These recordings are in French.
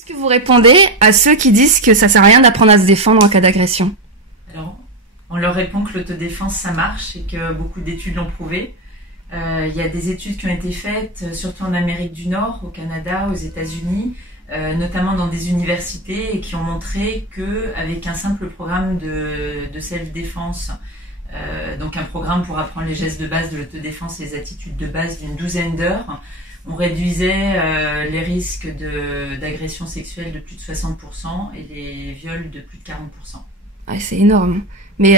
Qu'est-ce que vous répondez à ceux qui disent que ça sert à rien d'apprendre à se défendre en cas d'agression? Alors, on leur répond que l'autodéfense, ça marche et que beaucoup d'études l'ont prouvé. Il y a des études qui ont été faites, surtout en Amérique du Nord, au Canada, aux États-Unis, notamment dans des universités, et qui ont montré qu'avec un simple programme de self-défense, donc un programme pour apprendre les gestes de base de l'autodéfense et les attitudes de base d'une douzaine d'heures, on réduisait les risques d'agression sexuelle de plus de 60% et les viols de plus de 40%. Ouais, c'est énorme. Mais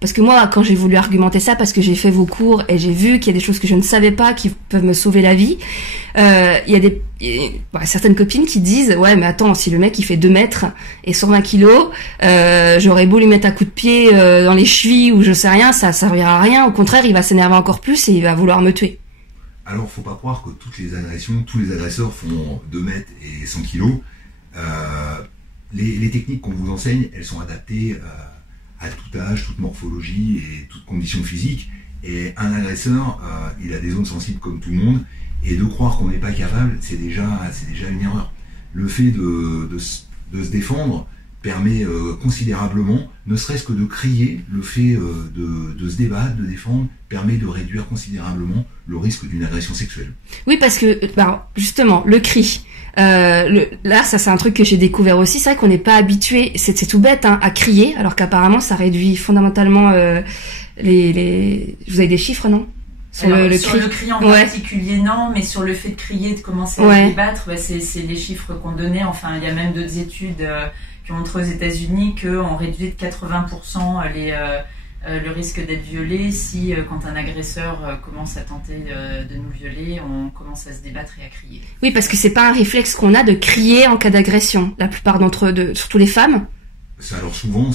parce que moi, quand j'ai voulu argumenter ça, parce que j'ai fait vos cours et j'ai vu qu'il y a des choses que je ne savais pas qui peuvent me sauver la vie, il y a certaines copines qui disent ouais mais attends, si le mec il fait 2 mètres et 120 kilos, j'aurais beau lui mettre un coup de pied dans les chevilles ou je sais rien, ça servira à rien. Au contraire, il va s'énerver encore plus et il va vouloir me tuer. Alors, faut pas croire que toutes les agressions, tous les agresseurs font 2 mètres et 100 kilos. Les techniques qu'on vous enseigne, elles sont adaptées à tout âge, toute morphologie et toute condition physique. Et un agresseur, il a des zones sensibles comme tout le monde. Et de croire qu'on n'est pas capable, c'est déjà une erreur. Le fait de se défendre permet considérablement, ne serait-ce que de crier, le fait de se débattre, de défendre, permet de réduire considérablement le risque d'une agression sexuelle. Oui, parce que justement, le cri, là, ça c'est un truc que j'ai découvert aussi. C'est vrai qu'on n'est pas habitué, c'est tout bête, hein, à crier, alors qu'apparemment ça réduit fondamentalement vous avez des chiffres, non? Sur le cri en particulier, non, mais sur le fait de crier, de commencer à se débattre, c'est les chiffres qu'on donnait. Enfin, il y a même d'autres études qui ont montré aux États-Unis qu'on réduit de 80% le risque d'être violé si, quand un agresseur commence à tenter de nous violer, on commence à se débattre et à crier. Oui, parce que c'est pas un réflexe qu'on a de crier en cas d'agression. La plupart d'entre eux, surtout les femmes. Alors souvent,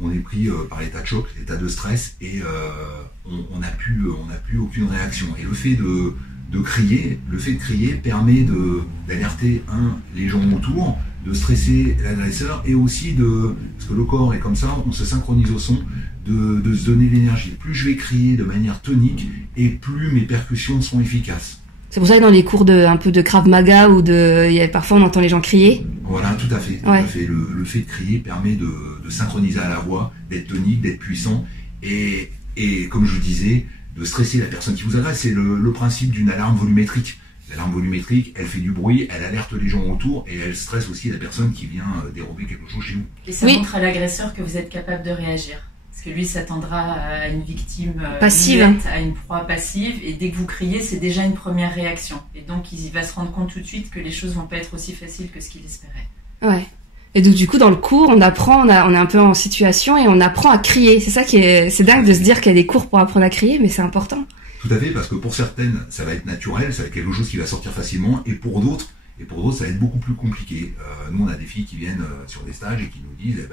on est pris par l'état de choc, l'état de stress, et on n'a plus aucune réaction. Et le fait de crier permet d'alerter les gens autour, de stresser l'agresseur, et aussi parce que le corps est comme ça, on se synchronise au son, de se donner l'énergie. Plus je vais crier de manière tonique, et plus mes percussions sont efficaces. C'est pour ça que dans les cours un peu de Krav Maga parfois on entend les gens crier. Voilà, tout à fait. Tout à fait. Le fait de crier permet de synchroniser à la voix, d'être tonique, d'être puissant, et comme je disais, de stresser la personne qui vous agresse. C'est le principe d'une alarme volumétrique. L'alarme volumétrique, elle fait du bruit, elle alerte les gens autour, et elle stresse aussi la personne qui vient dérober quelque chose chez vous. Et ça montre à l'agresseur que vous êtes capable de réagir. Parce que lui s'attendra à une victime passive, à une proie passive, et dès que vous criez, c'est déjà une première réaction. Et donc il va se rendre compte tout de suite que les choses vont pas être aussi faciles que ce qu'il espérait. Ouais. Et donc du coup dans le cours, on apprend, on est un peu en situation et on apprend à crier. C'est ça c'est dingue de se dire qu'il y a des cours pour apprendre à crier, mais c'est important. Tout à fait, parce que pour certaines, ça va être naturel, ça va être quelque chose qui va sortir facilement, et pour d'autres, ça va être beaucoup plus compliqué. Nous, on a des filles qui viennent sur des stages et qui nous disent,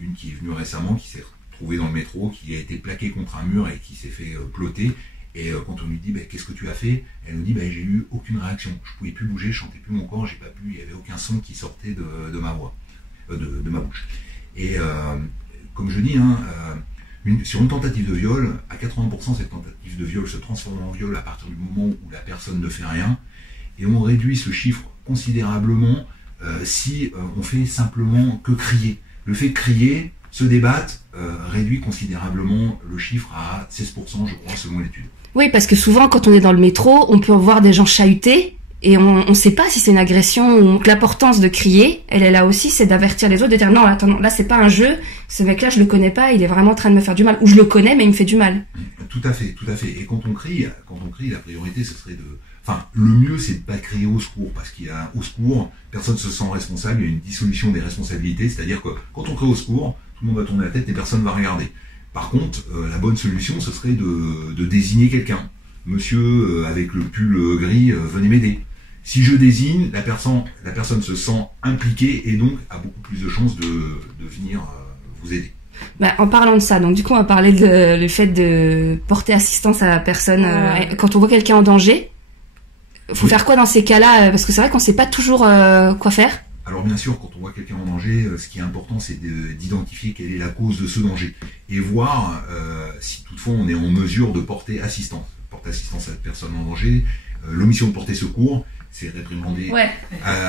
une qui est venue récemment, qui s'est retrouvée dans le métro, qui a été plaquée contre un mur et qui s'est fait ploter. Et quand on lui dit qu'est-ce que tu as fait, elle nous dit j'ai eu aucune réaction, je pouvais plus bouger, je sentais plus mon corps, il y avait aucun son qui sortait de ma voix, de ma bouche. Et comme je dis, sur une tentative de viol, à 80%, cette tentative de viol se transforme en viol à partir du moment où la personne ne fait rien, et on réduit ce chiffre considérablement si on fait simplement que crier. Le fait de crier, se débattre, réduit considérablement le chiffre à 16%, je crois, selon l'étude. Oui, parce que souvent, quand on est dans le métro, on peut voir des gens chahuter, et on ne sait pas si c'est une agression. Donc l'importance de crier, elle est là aussi, c'est d'avertir les autres, de dire non, attends, là c'est pas un jeu, ce mec-là je le connais pas, il est vraiment en train de me faire du mal, ou je le connais mais il me fait du mal. Tout à fait. Et quand on crie, la priorité ce serait le mieux c'est de pas crier au secours, parce qu'il y a au secours, personne ne se sent responsable, il y a une dissolution des responsabilités, c'est-à-dire que quand on crie au secours, tout le monde va tourner la tête et personne ne va regarder. Par contre, la bonne solution ce serait de désigner quelqu'un. Monsieur avec le pull gris, venez m'aider. Si je désigne, la personne se sent impliquée et donc a beaucoup plus de chances de venir vous aider. En parlant de ça, donc du coup on va parler le fait de porter assistance à la personne quand on voit quelqu'un en danger. Faut faire quoi dans ces cas-là? Parce que c'est vrai qu'on sait pas toujours quoi faire. Alors bien sûr, quand on voit quelqu'un en danger, ce qui est important c'est d'identifier quelle est la cause de ce danger et voir si toutefois on est en mesure de porter assistance à la personne en danger. L'omission de porter secours, c'est réprimandé. Ouais.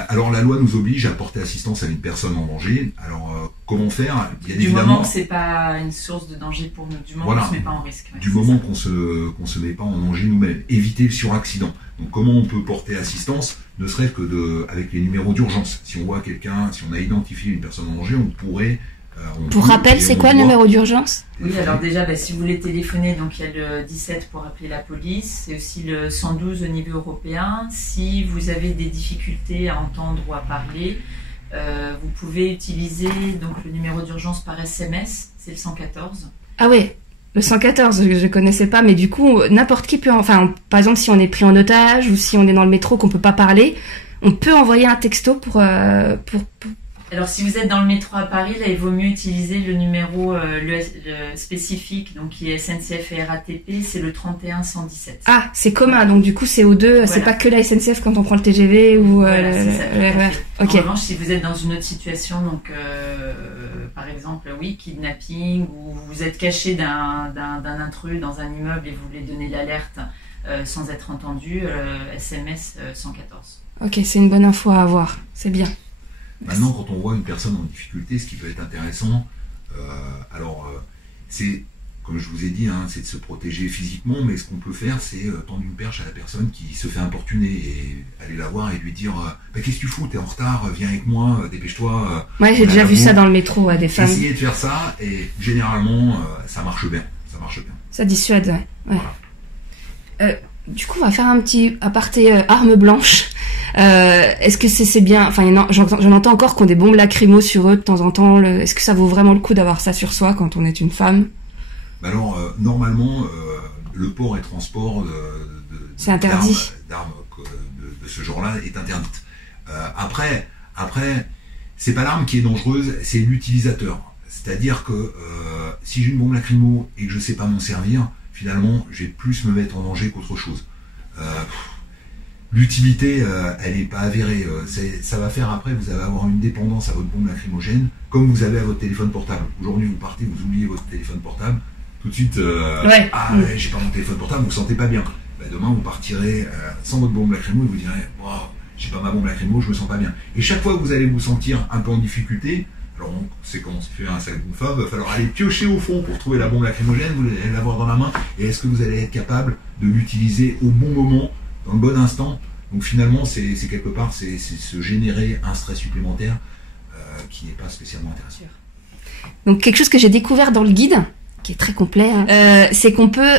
Alors la loi nous oblige à porter assistance à une personne en danger. Alors comment faire? Bien du évidemment, moment que c'est pas une source de danger pour nous, du moment Voilà. qu'on se met pas en risque. Ouais, du moment qu'on se met pas en danger nous-mêmes, éviter le suraccident. Donc comment on peut porter assistance, ne serait-ce que avec les numéros d'urgence. Si on voit quelqu'un, si on a identifié une personne en danger, on pourrait. Pour rappel, c'est quoi le numéro d'urgence? Oui, alors déjà, si vous voulez téléphoner, donc il y a le 17 pour appeler la police, c'est aussi le 112 au niveau européen. Si vous avez des difficultés à entendre ou à parler, vous pouvez utiliser donc le numéro d'urgence par SMS, c'est le 114. Ah ouais, le 114, je connaissais pas, mais du coup, n'importe qui peut, enfin, par exemple, si on est pris en otage ou si on est dans le métro qu'on peut pas parler, on peut envoyer un texto pour Alors, si vous êtes dans le métro à Paris, là, il vaut mieux utiliser le numéro le spécifique, donc qui est SNCF et RATP, c'est le 31 117. Ah, c'est commun, donc du coup, c'est aux deux, Voilà. c'est pas que la SNCF quand on prend le TGV ou Voilà, c'est ça, tout le à RER. fait. Ok. En revanche, si vous êtes dans une autre situation, donc par exemple, oui, kidnapping, ou vous êtes caché d'un intrus dans un immeuble et vous voulez donner l'alerte sans être entendu, SMS 114. Ok, c'est une bonne info à avoir, c'est bien. Maintenant, quand on voit une personne en difficulté, ce qui peut être intéressant, c'est, comme je vous ai dit, c'est de se protéger physiquement, mais ce qu'on peut faire, c'est tendre une perche à la personne qui se fait importuner et aller la voir et lui dire qu'est-ce que tu fous, t'es en retard, viens avec moi, dépêche-toi. Ouais, j'ai déjà vu ça dans le métro, à des femmes. Essayez de faire ça et généralement, ça marche bien. Ça dissuade, ouais. Voilà. Du coup, on va faire un petit aparté armes blanches. Est-ce que c'est bien? Enfin, j'en entends encore qu'on des bombes lacrymo sur eux de temps en temps. Est-ce que ça vaut vraiment le coup d'avoir ça sur soi quand on est une femme? Alors, normalement, le port et transport c'est interdit. D'armes de ce genre-là est interdite. Après, c'est pas l'arme qui est dangereuse, c'est l'utilisateur. C'est-à-dire que si j'ai une bombe lacrymo et que je sais pas m'en servir, finalement, je vais plus me mettre en danger qu'autre chose. L'utilité, elle n'est pas avérée. Ça va faire après, vous allez avoir une dépendance à votre bombe lacrymogène, comme vous avez à votre téléphone portable. Aujourd'hui, vous partez, vous oubliez votre téléphone portable, tout de suite, j'ai pas mon téléphone portable, vous vous sentez pas bien. Demain, vous partirez sans votre bombe lacrymo et vous direz, j'ai pas ma bombe lacrymo, je me sens pas bien. Et chaque fois que vous allez vous sentir un peu en difficulté, alors on sait comment se fait un sac d'une femme, il va falloir aller piocher au fond pour trouver la bombe lacrymogène, vous allez l'avoir dans la main, et est-ce que vous allez être capable de l'utiliser au bon moment, dans le bon instant? Donc finalement, c'est quelque part, c'est se générer un stress supplémentaire qui n'est pas spécialement intéressant. Donc quelque chose que j'ai découvert dans le guide, qui est très complet, c'est qu'on peut,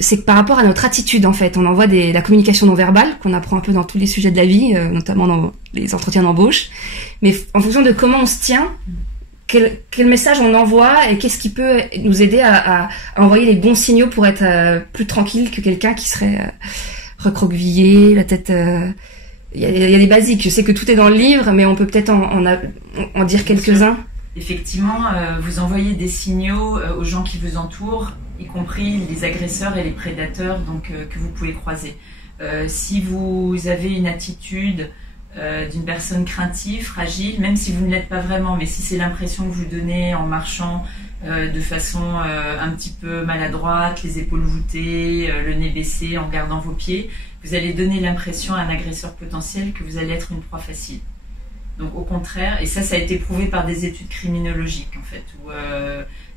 c'est que par rapport à notre attitude en fait, on envoie la communication non verbale qu'on apprend un peu dans tous les sujets de la vie, notamment dans les entretiens d'embauche, mais en fonction de comment on se tient, quel message on envoie et qu'est-ce qui peut nous aider à envoyer les bons signaux pour être plus tranquille que quelqu'un qui serait recroquevillé, la tête. Il y a des basiques. Je sais que tout est dans le livre, mais on peut peut-être en dire quelques-uns. Effectivement, vous envoyez des signaux aux gens qui vous entourent, y compris les agresseurs et les prédateurs donc, que vous pouvez croiser. Si vous avez une attitude d'une personne craintive, fragile, même si vous ne l'êtes pas vraiment, mais si c'est l'impression que vous donnez en marchant de façon un petit peu maladroite, les épaules voûtées, le nez baissé, en gardant vos pieds, vous allez donner l'impression à un agresseur potentiel que vous allez être une proie facile. Donc au contraire, et ça a été prouvé par des études criminologiques en fait, où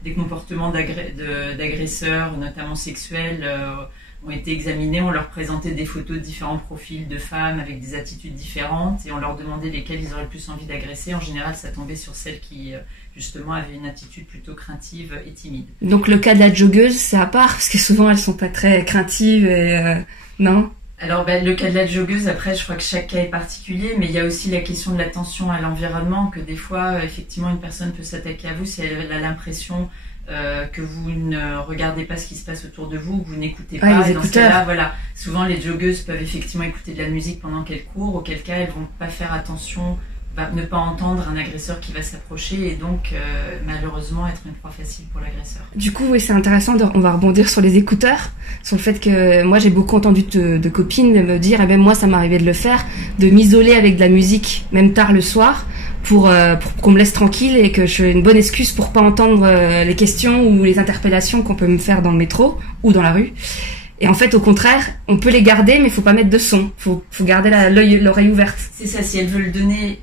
des comportements d'agresseurs, notamment sexuels, ont été examinés, on leur présentait des photos de différents profils de femmes avec des attitudes différentes et on leur demandait lesquelles ils auraient le plus envie d'agresser. En général, ça tombait sur celles qui justement avaient une attitude plutôt craintive et timide. Donc le cas de la joggeuse, c'est à part, parce que souvent elles sont pas très craintives et non? Alors le cas de la joggeuse, après je crois que chaque cas est particulier, mais il y a aussi la question de l'attention à l'environnement, que des fois effectivement une personne peut s'attaquer à vous si elle a l'impression que vous ne regardez pas ce qui se passe autour de vous, que vous n'écoutez pas. Les et dans ce cas-là, voilà, souvent les joggeuses peuvent effectivement écouter de la musique pendant qu'elles courent, auquel cas elles vont pas faire attention, ne pas entendre un agresseur qui va s'approcher et donc malheureusement être une proie facile pour l'agresseur. Du coup, oui, c'est intéressant, on va rebondir sur les écouteurs, sur le fait que moi j'ai beaucoup entendu de copines me dire, moi ça m'arrivait de le faire, de m'isoler avec de la musique, même tard le soir, pour qu'on me laisse tranquille et que j'ai une bonne excuse pour pas entendre les questions ou les interpellations qu'on peut me faire dans le métro ou dans la rue. Et en fait, au contraire, on peut les garder, mais il faut pas mettre de son. Faut garder l'oreille ouverte. C'est ça, si elles veulent donner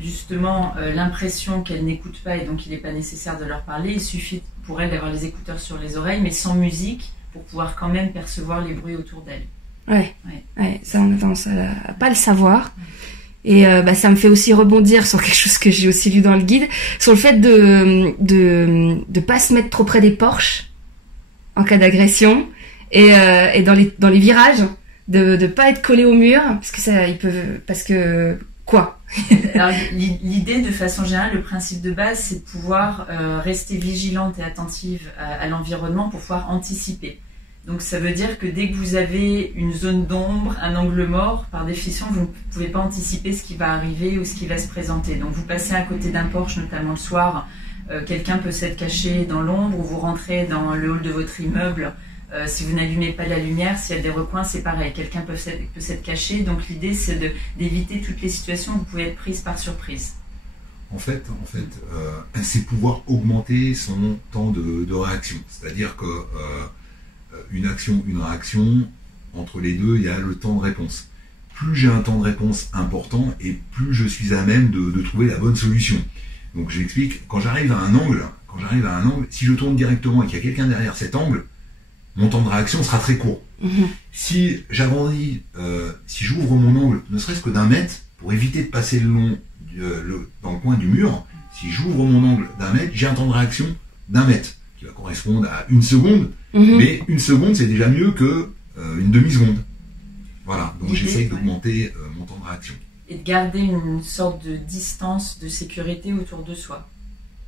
justement l'impression qu'elles n'écoutent pas et donc il n'est pas nécessaire de leur parler, il suffit pour elles d'avoir les écouteurs sur les oreilles, mais sans musique, pour pouvoir quand même percevoir les bruits autour d'elles. Ouais, ça on a tendance à pas le savoir. Et ça me fait aussi rebondir sur quelque chose que j'ai aussi lu dans le guide, sur le fait de pas se mettre trop près des porches en cas d'agression et dans les virages de pas être collé au mur parce que quoi. Alors l'idée de façon générale, le principe de base, c'est de pouvoir rester vigilante et attentive à l'environnement pour pouvoir anticiper. Donc ça veut dire que dès que vous avez une zone d'ombre, un angle mort, par définition, vous ne pouvez pas anticiper ce qui va arriver ou ce qui va se présenter. Donc vous passez à côté d'un porche, notamment le soir, quelqu'un peut s'être caché dans l'ombre, ou vous rentrez dans le hall de votre immeuble, si vous n'allumez pas la lumière, s'il y a des recoins, c'est pareil, quelqu'un peut s'être caché. Donc l'idée, c'est d'éviter toutes les situations où vous pouvez être prise par surprise. En fait, c'est pouvoir augmenter son temps de réaction. C'est-à-dire que une action, une réaction, entre les deux, il y a le temps de réponse. Plus j'ai un temps de réponse important et plus je suis à même de trouver la bonne solution. Donc j'explique, quand j'arrive à un angle, si je tourne directement et qu'il y a quelqu'un derrière cet angle, mon temps de réaction sera très court. Si j'agrandis, si j'ouvre mon angle, ne serait-ce que d'1 mètre, pour éviter de passer le long dans le coin du mur, si j'ouvre mon angle d'1 mètre, j'ai un temps de réaction d'1 mètre, qui va correspondre à 1 seconde, mais 1 seconde c'est déjà mieux que une demi-seconde. Voilà, donc j'essaye d'augmenter mon temps de réaction. Et de garder une sorte de distance de sécurité autour de soi.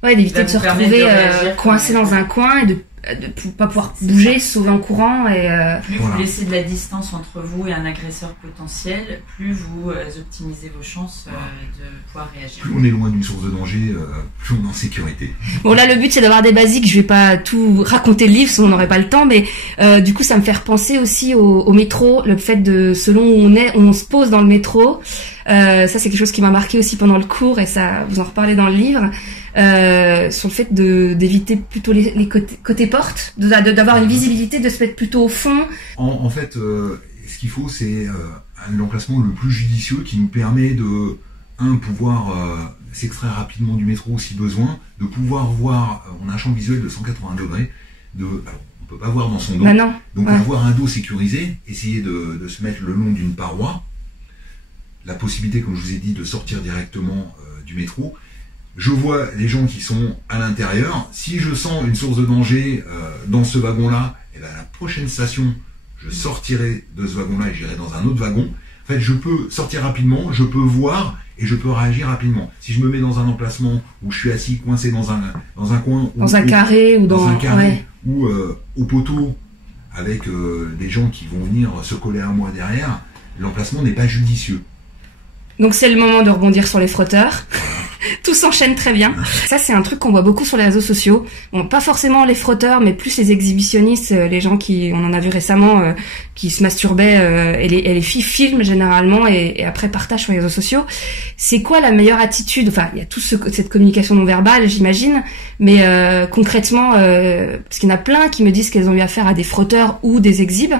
Ouais, d'éviter de se retrouver coincé dans un coin et de pas pouvoir bouger, se sauver en courant. Plus vous laissez de la distance entre vous et un agresseur potentiel, plus vous optimisez vos chances de pouvoir réagir. Plus on est loin d'une source de danger, plus on est en sécurité. Bon là, le but c'est d'avoir des basiques. Je vais pas tout raconter le livre, sinon on n'aurait pas le temps. Mais du coup, ça me fait repenser aussi au métro, le fait de selon où on se pose dans le métro. Ça c'est quelque chose qui m'a marqué aussi pendant le cours et ça vous en reparlez dans le livre. Sur le fait d'éviter plutôt les côtés portes, d'avoir une visibilité, de se mettre plutôt au fond. En fait, ce qu'il faut, c'est l'emplacement le plus judicieux qui nous permet de pouvoir s'extraire rapidement du métro si besoin, de pouvoir voir, on a un champ visuel de 180 degrés, alors, on peut pas voir dans son dos, donc avoir un dos sécurisé, essayer de se mettre le long d'une paroi, la possibilité, comme je vous ai dit, de sortir directement du métro. Je vois les gens qui sont à l'intérieur. Si je sens une source de danger dans ce wagon-là, et bien à la prochaine station, je sortirai de ce wagon-là et j'irai dans un autre wagon. En fait, je peux sortir rapidement, je peux voir et je peux réagir rapidement. Si je me mets dans un emplacement où je suis assis, coincé dans un coin, dans un carré ou au poteau, avec des gens qui vont venir se coller à moi derrière, l'emplacement n'est pas judicieux. Donc c'est le moment de rebondir sur les frotteurs. Tout s'enchaîne très bien. Ça, c'est un truc qu'on voit beaucoup sur les réseaux sociaux. Bon, pas forcément les frotteurs, mais plus les exhibitionnistes, les gens on en a vu récemment, qui se masturbaient, et les filles filment généralement et après partagent sur les réseaux sociaux. C'est quoi la meilleure attitude? Enfin, il y a toute cette communication non verbale, j'imagine, mais concrètement, parce qu'il y en a plein qui me disent qu'elles ont eu affaire à des frotteurs ou des exhibes,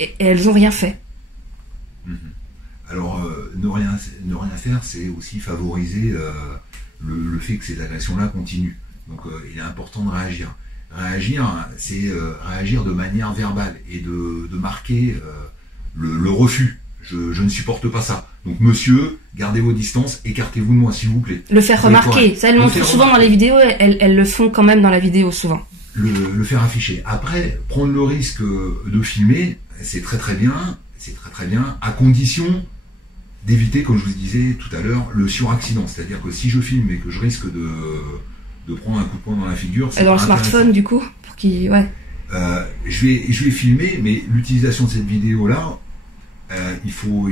et elles ont rien fait. Alors, ne rien faire, c'est aussi favoriser le fait que ces agressions-là continuent. Donc, il est important de réagir. Réagir, c'est réagir de manière verbale et de marquer le refus. Je ne supporte pas ça. Donc, monsieur, gardez vos distances, écartez-vous de moi, s'il vous plaît. Le faire remarquer. Ça, elles le montrent souvent dans les vidéos, elles le font quand même dans la vidéo, souvent. Le faire afficher. Après, prendre le risque de filmer, c'est très très bien, à condition d'éviter, comme je vous disais tout à l'heure, le suraccident. C'est-à-dire que si je filme et que je risque de prendre un coup de poing dans la figure... C'est dans le smartphone, du coup, pour qu'il... Ouais. Je vais filmer, mais l'utilisation de cette vidéo-là, il faut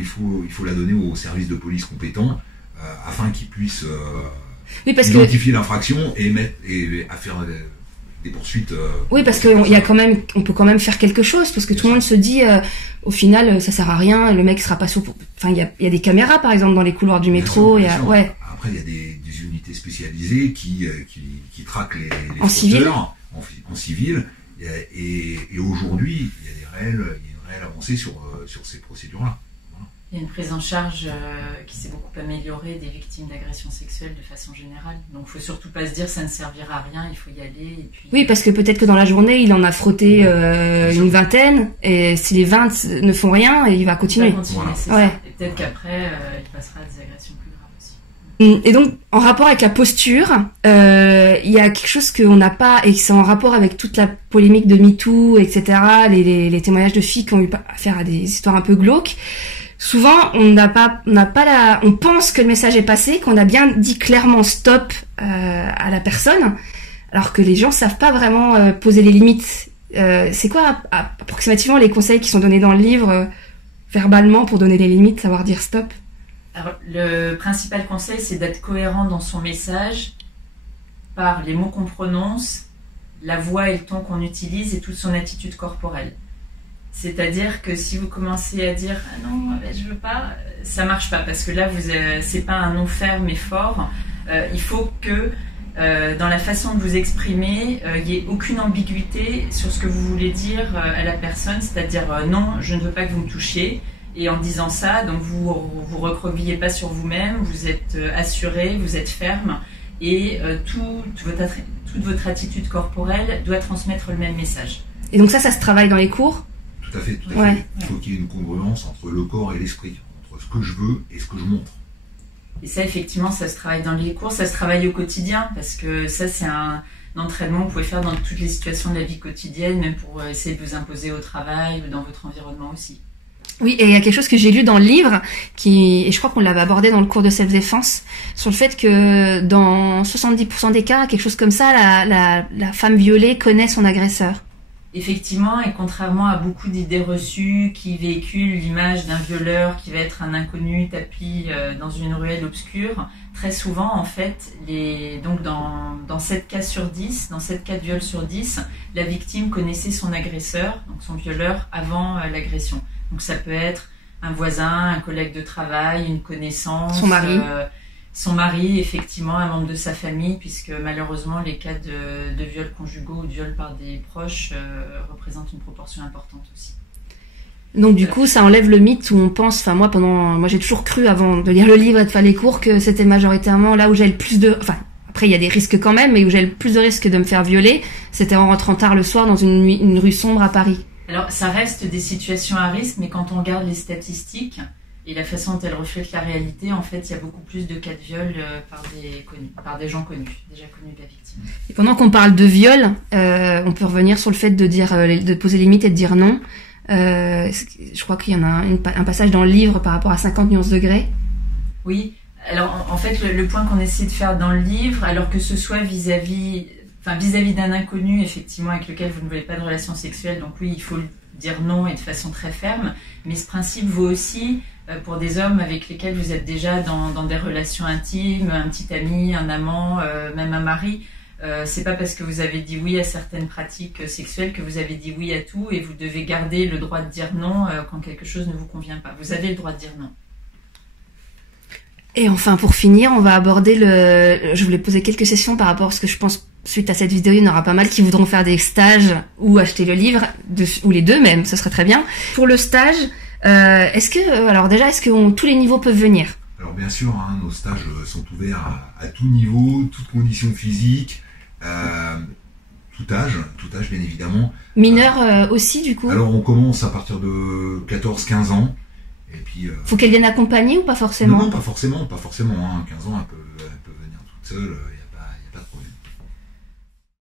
la donner aux services de police compétents afin qu'ils puissent identifier l'infraction et à faire des poursuites. Oui, parce on peut quand même faire quelque chose, parce que tout le monde se dit, au final, ça sert à rien, le mec sera pas sûr. Enfin, il y a des caméras, par exemple, dans les couloirs du métro. Bien sûr. Après, il y a des unités spécialisées qui traquent les en civil. En civil, Et aujourd'hui, il y a une réelle avancée sur ces procédures-là. Il y a une prise en charge qui s'est beaucoup améliorée des victimes d'agressions sexuelles de façon générale. Donc il ne faut surtout pas se dire ça ne servira à rien, il faut y aller. Et puis... Oui, parce que peut-être que dans la journée, il en a frotté une vingtaine, et si les 20 ne font rien, il va continuer. Il va continuer, voilà. C'est ça. Et peut-être qu'après, il passera à des agressions plus graves aussi. Et donc, en rapport avec la posture, il y a quelque chose qu'on n'a pas, et c'est en rapport avec toute la polémique de MeToo, etc., les témoignages de filles qui ont eu affaire à des histoires un peu glauques. Souvent, on pense que le message est passé, qu'on a bien dit clairement stop à la personne, alors que les gens savent pas vraiment poser les limites. C'est quoi approximativement les conseils qui sont donnés dans le livre verbalement pour donner les limites, savoir dire stop? Alors, le principal conseil, c'est d'être cohérent dans son message par les mots qu'on prononce, la voix et le ton qu'on utilise et toute son attitude corporelle. C'est-à-dire que si vous commencez à dire « Ah non, je veux pas », ça marche pas, parce que là, c'est pas un non ferme et fort. Il faut que, dans la façon de vous exprimer, il n'y ait aucune ambiguïté sur ce que vous voulez dire à la personne, c'est-à-dire « Non, je ne veux pas que vous me touchiez ». Et en disant ça, donc vous recroquevillez pas sur vous-même, vous êtes assuré, vous êtes ferme, et toute votre attitude corporelle doit transmettre le même message. Et donc ça se travaille dans les cours? Tout à fait, tout à fait. Il faut qu'il y ait une congruence entre le corps et l'esprit, entre ce que je veux et ce que je montre. Et ça, effectivement, ça se travaille dans les cours, ça se travaille au quotidien, parce que ça, c'est un entraînement que vous pouvez faire dans toutes les situations de la vie quotidienne, même pour essayer de vous imposer au travail ou dans votre environnement aussi. Oui, et il y a quelque chose que j'ai lu dans le livre, et je crois qu'on l'avait abordé dans le cours de self-défense, sur le fait que dans 70% des cas, quelque chose comme ça, la femme violée connaît son agresseur. Effectivement, et contrairement à beaucoup d'idées reçues qui véhiculent l'image d'un violeur qui va être un inconnu tapi dans une ruelle obscure, très souvent, en fait, donc dans 7 cas sur 10, dans 7 cas de viol sur 10, la victime connaissait son agresseur, donc son violeur, avant l'agression. Donc ça peut être un voisin, un collègue de travail, une connaissance, son mari, effectivement, un membre de sa famille, puisque malheureusement les cas de viols conjugaux ou de viols par des proches représentent une proportion importante aussi. Donc du coup, ça enlève le mythe où on pense, enfin moi j'ai toujours cru avant de lire le livre et de faire les cours que c'était majoritairement là où j'ai le plus de, enfin après il y a des risques quand même, mais où j'ai le plus de risques de me faire violer, c'était en rentrant tard le soir dans une rue sombre à Paris. Alors ça reste des situations à risque, mais quand on regarde les statistiques et la façon dont elles reflètent la réalité, en fait, il y a beaucoup plus de cas de viol par des gens connus, déjà connus de la victime. Et pendant qu'on parle de viol, on peut revenir sur le fait de dire, de poser des limites et de dire non. Je crois qu'il y en a un passage dans le livre par rapport à 50 nuances degrés. Oui. Alors, en fait, le point qu'on essaie de faire dans le livre, alors que ce soit vis-à-vis d'un inconnu, effectivement, avec lequel vous ne voulez pas de relation sexuelle, donc oui, il faut dire non et de façon très ferme, mais ce principe vaut aussi pour des hommes avec lesquels vous êtes déjà dans des relations intimes, un petit ami, un amant, même un mari. C'est pas parce que vous avez dit oui à certaines pratiques sexuelles que vous avez dit oui à tout, et vous devez garder le droit de dire non quand quelque chose ne vous convient pas. Vous avez le droit de dire non. Et enfin, pour finir, on va aborder je voulais poser quelques questions par rapport à ce que je pense, suite à cette vidéo, il y en aura pas mal qui voudront faire des stages ou acheter le livre, ou les deux même, ce serait très bien. Pour le stage, est-ce que tous les niveaux peuvent venir? Alors bien sûr, nos stages sont ouverts à tout niveau, toutes conditions physiques, tout âge bien évidemment. Mineurs aussi du coup? Alors on commence à partir de 14-15 ans. Et puis, faut qu'elle vienne accompagner ou pas forcément? Non, pas forcément. 15 ans, elle peut venir toute seule.